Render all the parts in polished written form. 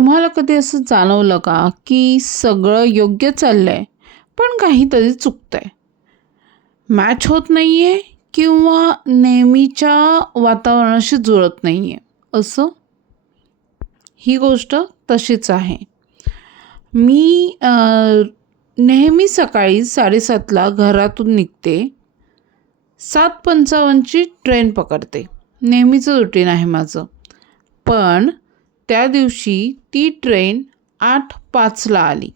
तुम्हाला कधी असं जाणवलं का की सगळं योग्य चाललंय पण काहीतरी चुकतंय? मॅच होत नाहीये किंवा नेहमीच्या वातावरणाशी जुळत नाहीये असं? ही गोष्ट तशीच आहे. मी नेहमी सकाळी 7:30ला घरातून निघते. 7:55ची ट्रेन पकडते. नेहमीचं रुटीन आहे माझं. पण त्या दिवशी ती ट्रेन 8:05ला आली.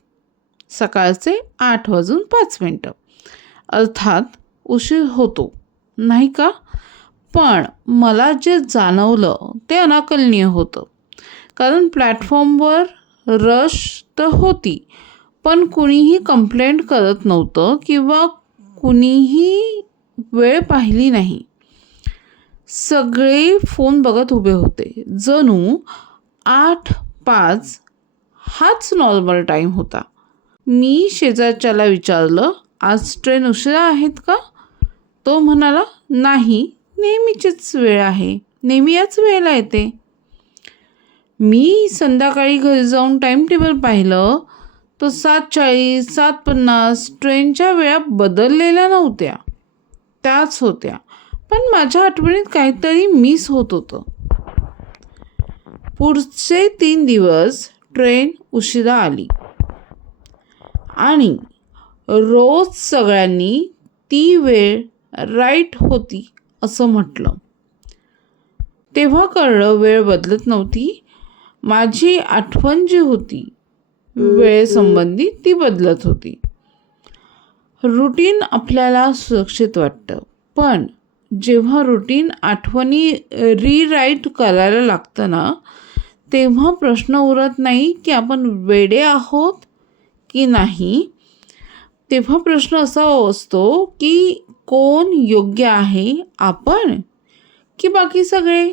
सकाळचे 8:05. अर्थात उशीर होतो, नाही का? पण मला जे जाणवलं ते अनाकलनीय होतं. कारण प्लॅटफॉर्मवर रश तर होती, पण कुणीही कंप्लेंट करत नव्हतं किंवा कुणीही वेळ पाहिली नाही. सगळे फोन बघत उभे होते. जणू 8:05 हाच नॉर्मल टाईम होता. मी शेजारच्याला विचारलं, आज ट्रेन उशिरा आहेत का? तो म्हणाला, नाही, नेहमीचीच वेळ आहे, नेहमी याच वेळेला येते. मी संध्याकाळी घरी जाऊन टाईम टेबल पाहिलं तर 7:40, 7:50 ट्रेनच्या वेळा बदललेल्या नव्हत्या, त्याच होत्या. पण माझ्या आठवणीत काहीतरी मिस होत होतं. पुढचे 3 दिवस ट्रेन उशिरा आली आणि रोज सगळ्यांनी ती वेळ राईट होती असं म्हटलं. तेव्हा कळलं वेळ बदलत नव्हती. माझी आठवण जी होती वेळेसंबंधी ती बदलत होती. रुटीन आपल्याला सुरक्षित वाटतं, पण जेव्हा रुटीन आठवणी रीराईट करायला लागतं ना, तेव्हा प्रश्न उरत नाही की आपण वेडे आहोत की नाही. तेव्हा प्रश्न असा असतो की कोण योग्य आहे, आपण की बाकी सगळे?